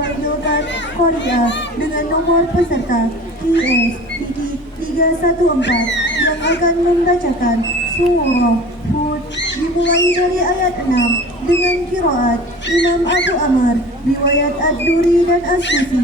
memperkenalkan Korea dengan nomor peserta TS-314 yang akan membacakan surah Hud dimulai dari ayat 6 dengan qiraat Imam Abu Amr, riwayat Ad-Duri dan As-Sufi.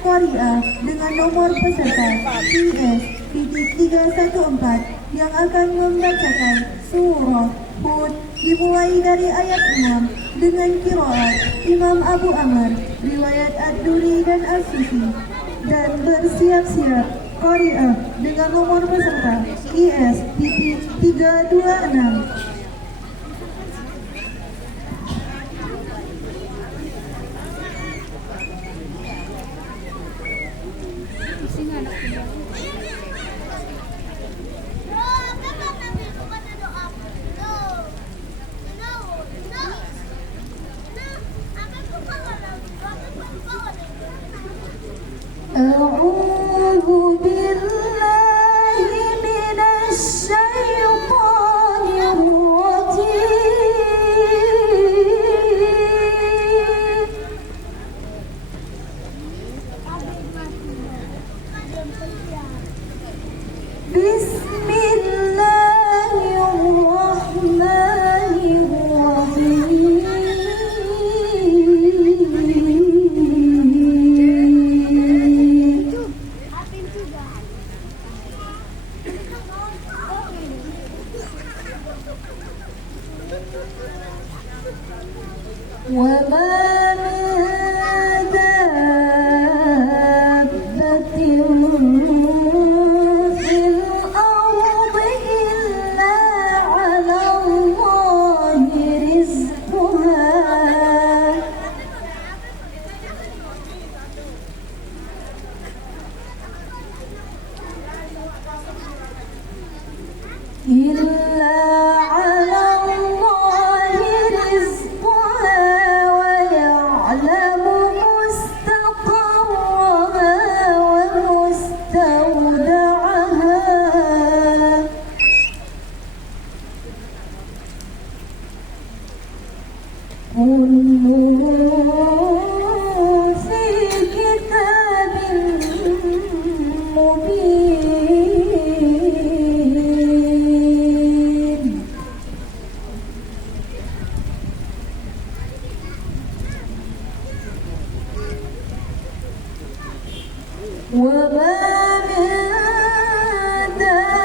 Korea dengan nomor peserta TS-314 yang akan membacakan surah Hud dimulai dari ayat 6 dengan qiraat Imam Abu Amr, riwayat Ad-Duri dan As-Sufi. Dan bersiap-siap Korea dengan nomor peserta IS-326. أعوذ بالله من الشيطان الرجيم بسم الله الرحمن الرحيم وما من دابة في الأرض إلا على الله رزقها ويعلم مستقرها ومستودعها كل في كتاب مبين وما من دابة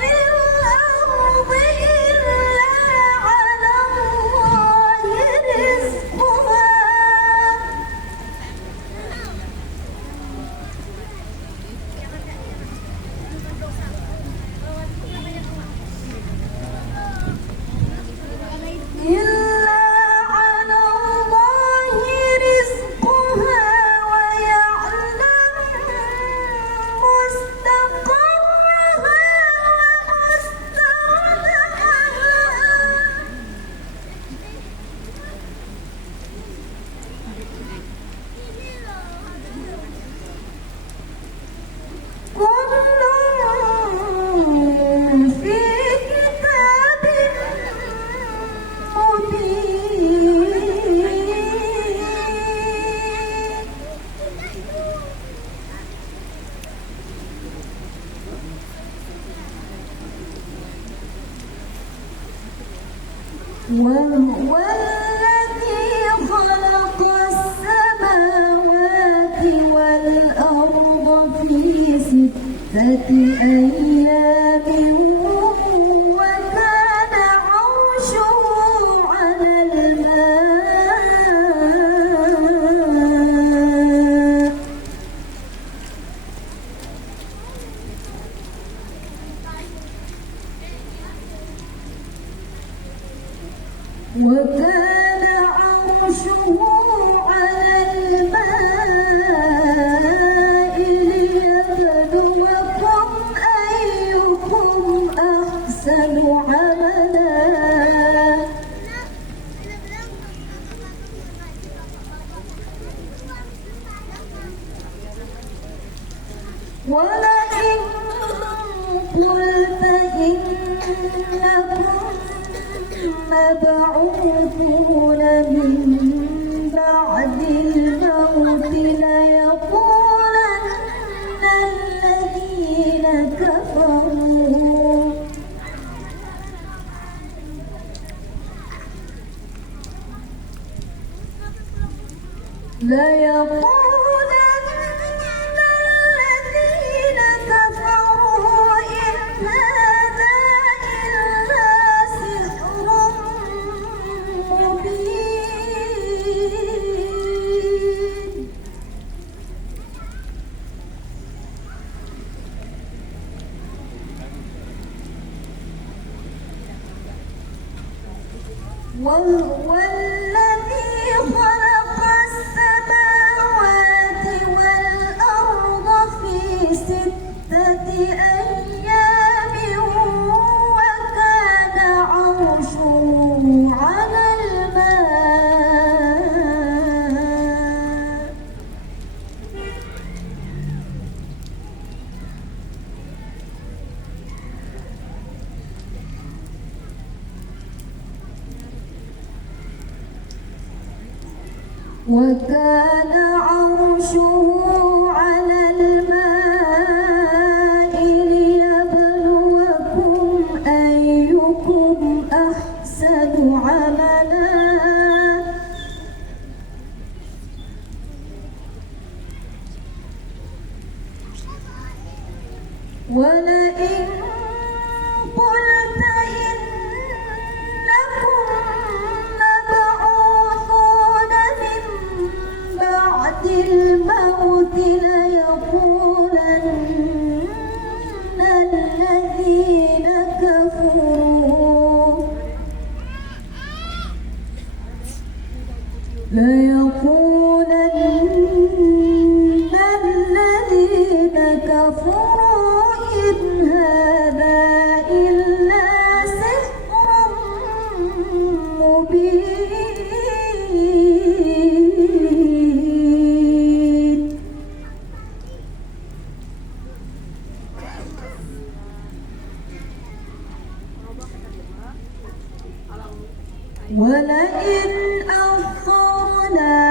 في الأرض إلا على الله رزقها في كتاب مبين وهو الذي خلق السماوات والأرض في 6 أيام وكان عرشه على الماء وكان عرشه على الماء ليبلوكم أيكم أحسن عملا ولئن قلت إنكم مبعوثون ليقولن الذين كفروا إن هذا إلا سحر مبين وهو الذي خلق السماوات والأرض في 6 أيام وكان عرشه على الماء وكان عرشه على الماء ليبلوكم أيكم أحسن عملا ولئن قلت إنكم مبعوثون من بعد الموت ليقولن الذين كفروا إن هذا إلا سحر مبين ولئن أخرنا